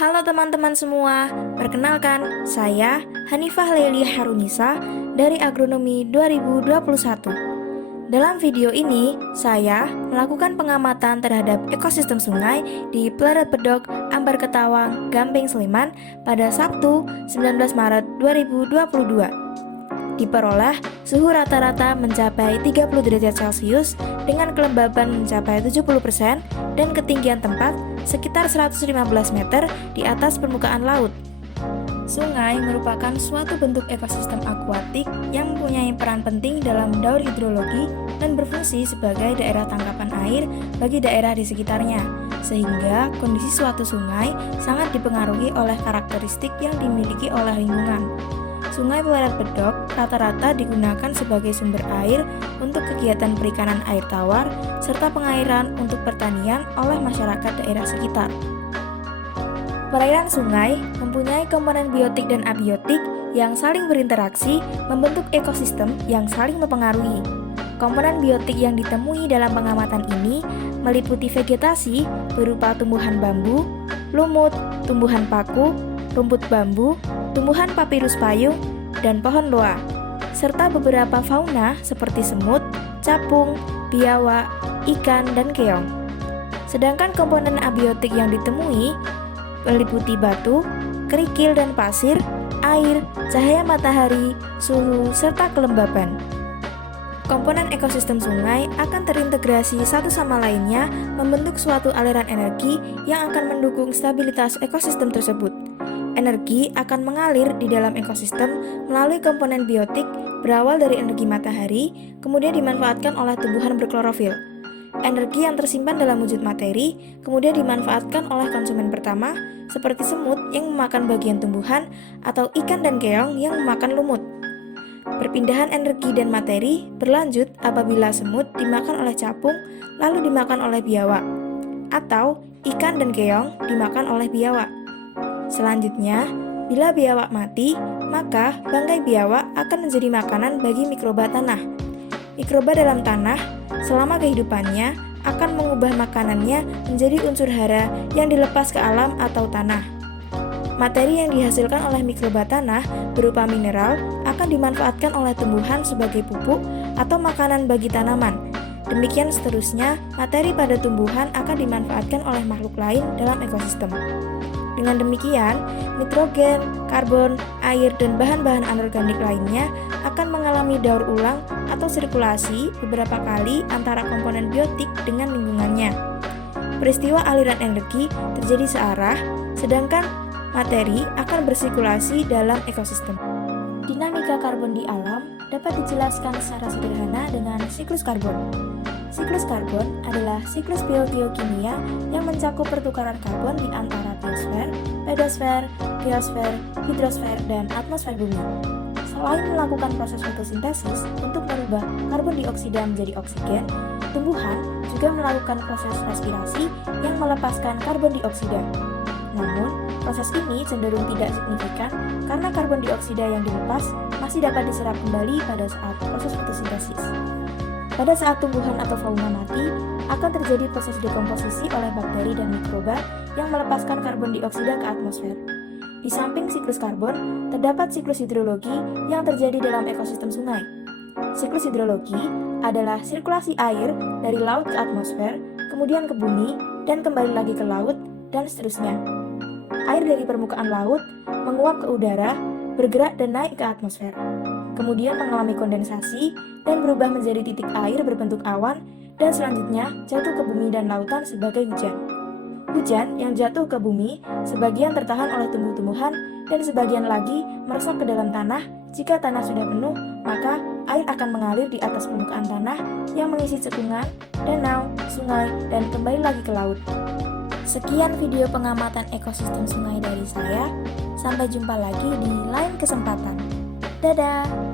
Halo teman-teman semua, perkenalkan saya Hanifah Leili Harunisa dari Agronomi 2021. Dalam video ini, saya melakukan pengamatan terhadap ekosistem sungai di Pleret Bedok, Ambar Ketawang, Gamping, Sleman pada Sabtu 19 Maret 2022. Diperoleh suhu rata-rata mencapai 30 derajat Celcius dengan kelembaban mencapai 70% dan ketinggian tempat sekitar 115 meter di atas permukaan laut. Sungai merupakan suatu bentuk ekosistem akuatik yang mempunyai peran penting dalam daur hidrologi dan berfungsi sebagai daerah tangkapan air bagi daerah di sekitarnya, sehingga kondisi suatu sungai sangat dipengaruhi oleh karakteristik yang dimiliki oleh lingkungan. Sungai Pleret Bedok rata-rata digunakan sebagai sumber air untuk kegiatan perikanan air tawar serta pengairan untuk pertanian oleh masyarakat daerah sekitar. Perairan sungai mempunyai komponen biotik dan abiotik yang saling berinteraksi membentuk ekosistem yang saling mempengaruhi. Komponen biotik yang ditemui dalam pengamatan ini meliputi vegetasi berupa tumbuhan bambu, lumut, tumbuhan paku, rumput bambu, tumbuhan papirus payung, dan pohon loa, serta beberapa fauna seperti semut, capung, biawak, ikan, dan keong. Sedangkan komponen abiotik yang ditemui meliputi batu, kerikil dan pasir, air, cahaya matahari, suhu, serta kelembaban. Komponen ekosistem sungai akan terintegrasi satu sama lainnya membentuk suatu aliran energi yang akan mendukung stabilitas ekosistem tersebut. Energi akan mengalir di dalam ekosistem melalui komponen biotik berawal dari energi matahari, kemudian dimanfaatkan oleh tumbuhan berklorofil. Energi yang tersimpan dalam wujud materi kemudian dimanfaatkan oleh konsumen pertama, seperti semut yang memakan bagian tumbuhan atau ikan dan keong yang memakan lumut. Perpindahan energi dan materi berlanjut apabila semut dimakan oleh capung lalu dimakan oleh biawak, atau ikan dan keong dimakan oleh biawak. Selanjutnya, bila biawak mati, maka bangkai biawak akan menjadi makanan bagi mikroba tanah. Mikroba dalam tanah selama kehidupannya akan mengubah makanannya menjadi unsur hara yang dilepas ke alam atau tanah. Materi yang dihasilkan oleh mikroba tanah berupa mineral akan dimanfaatkan oleh tumbuhan sebagai pupuk atau makanan bagi tanaman. Demikian seterusnya, materi pada tumbuhan akan dimanfaatkan oleh makhluk lain dalam ekosistem. Dengan demikian, nitrogen, karbon, air, dan bahan-bahan anorganik lainnya akan mengalami daur ulang atau sirkulasi beberapa kali antara komponen biotik dengan lingkungannya. Peristiwa aliran energi terjadi searah, sedangkan materi akan bersirkulasi dalam ekosistem. Dinamika karbon di alam dapat dijelaskan secara sederhana dengan siklus karbon. Siklus karbon adalah siklus biogeokimia yang mencakup pertukaran karbon di antara biosfer, pedosfer, geosfer, hidrosfer, dan atmosfer bumi. Selain melakukan proses fotosintesis untuk merubah karbon dioksida menjadi oksigen, tumbuhan juga melakukan proses respirasi yang melepaskan karbon dioksida. Namun, proses ini cenderung tidak signifikan karena karbon dioksida yang dilepas masih dapat diserap kembali pada saat proses fotosintesis. Pada saat tumbuhan atau fauna mati, akan terjadi proses dekomposisi oleh bakteri dan mikroba yang melepaskan karbon dioksida ke atmosfer. Di samping siklus karbon, terdapat siklus hidrologi yang terjadi dalam ekosistem sungai. Siklus hidrologi adalah sirkulasi air dari laut ke atmosfer, kemudian ke bumi, dan kembali lagi ke laut, dan seterusnya. Air dari permukaan laut menguap ke udara, bergerak dan naik ke atmosfer. Kemudian mengalami kondensasi dan berubah menjadi titik air berbentuk awan dan selanjutnya jatuh ke bumi dan lautan sebagai hujan. Hujan yang jatuh ke bumi sebagian tertahan oleh tumbuh-tumbuhan dan sebagian lagi meresap ke dalam tanah. Jika tanah sudah penuh, maka air akan mengalir di atas permukaan tanah yang mengisi cekungan, danau, sungai, dan kembali lagi ke laut. Sekian video pengamatan ekosistem sungai dari saya. Sampai jumpa lagi di lain kesempatan. Dadah!